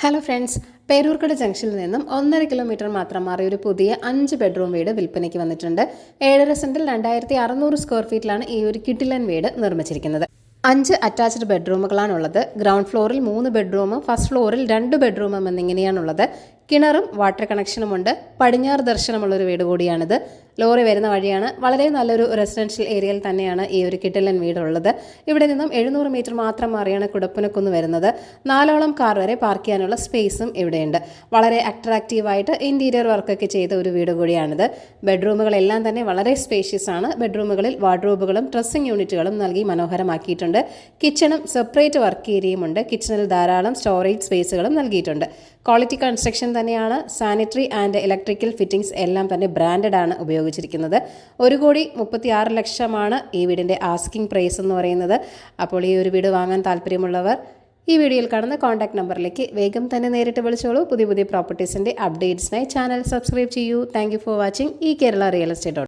Hello friends, Peroorkada ജംഗ്ഷനിൽ നിന്നും 1.5 kilometre മാത്രം മാറി ഒരു പുതിയ 5 ബെഡ്റൂം വീട് വിൽപ്പനയ്ക്ക് വന്നിട്ടുണ്ട്. 7.5 സെന്റിൽ 2600 സ്ക്വയർ ഫീറ്റിലാണ് ഈ ഒരു കിടിലൻ വീട് നിർമ്മിച്ചിരിക്കുന്നത്. 5 അറ്റാച്ച്ഡ് ബെഡ്റൂമുകളാണുള്ളത്. ഗ്രൗണ്ട് ഫ്ലോറിൽ 3 ബെഡ്റൂമും ഫസ്റ്റ് ഫ്ലോറിൽ 2 ബെഡ്റൂമും എന്നിങ്ങനെയാണുള്ളത്. കിണറും വാട്ടർ കണക്ഷനുമുണ്ട്. പടിഞ്ഞാറ് ദർശനമുള്ളൊരു വീട് കൂടിയാണിത്. ലോറി വരുന്ന വഴിയാണ്. വളരെ നല്ലൊരു റെസിഡൻഷ്യൽ ഏരിയയിൽ തന്നെയാണ് ഈ ഒരു കിടിലൻ വീടുള്ളത്. ഇവിടെ നിന്നും 700 മീറ്റർ മാത്രം മാറിയാണ് കുടപ്പനക്കുന്ന് വരുന്നത്. 4ഓളം കാർ വരെ പാർക്ക് ചെയ്യാനുള്ള സ്പേസും ഇവിടെയുണ്ട്. വളരെ അട്രാക്റ്റീവായിട്ട് ഇൻറ്റീരിയർ വർക്കൊക്കെ ചെയ്ത ഒരു വീട് കൂടിയാണിത്. ബെഡ്റൂമുകളെല്ലാം തന്നെ വളരെ സ്പേഷ്യസ് ആണ്. ബെഡ്റൂമുകളിൽ വാർഡ്രോബുകളും ഡ്രസ്സിംഗ് യൂണിറ്റുകളും നൽകി മനോഹരമാക്കിയിട്ടുണ്ട്. കിച്ചണും സെപ്പറേറ്റ് വർക്ക് ഏരിയയും ഉണ്ട്. കിച്ചണിൽ ധാരാളം സ്റ്റോറേജ് സ്പേസുകളും നൽകിയിട്ടുണ്ട്. ക്വാളിറ്റി കൺസ്ട്രക്ഷൻ തന്നെയാണ്. സാനിറ്ററി ആൻഡ് ഇലക്ട്രിക്കൽ ഫിറ്റിംഗ്സ് എല്ലാം തന്നെ ബ്രാൻഡഡ് ആണ് ഉപയോഗിച്ചിരിക്കുന്നത്. 1,36,00,000 ഈ വീടിൻ്റെ ആസ്കിംഗ് പ്രൈസ് എന്ന് പറയുന്നത്. അപ്പോൾ ഈ ഒരു വീട് വാങ്ങാൻ താല്പര്യമുള്ളവർ ഈ വീഡിയോയിൽ കാണുന്ന കോൺടാക്ട് നമ്പറിലേക്ക് വേഗം തന്നെ നേരിട്ട് വിളിച്ചോളൂ. പുതിയ പ്രോപ്പർട്ടീസിൻ്റെ അപ്ഡേറ്റ്സിനായി ചാനൽ സബ്സ്ക്രൈബ് ചെയ്യൂ. താങ്ക് യു ഫോർ വാച്ചിങ് ഈ കേരള റിയൽ എസ്റ്റേറ്റ്.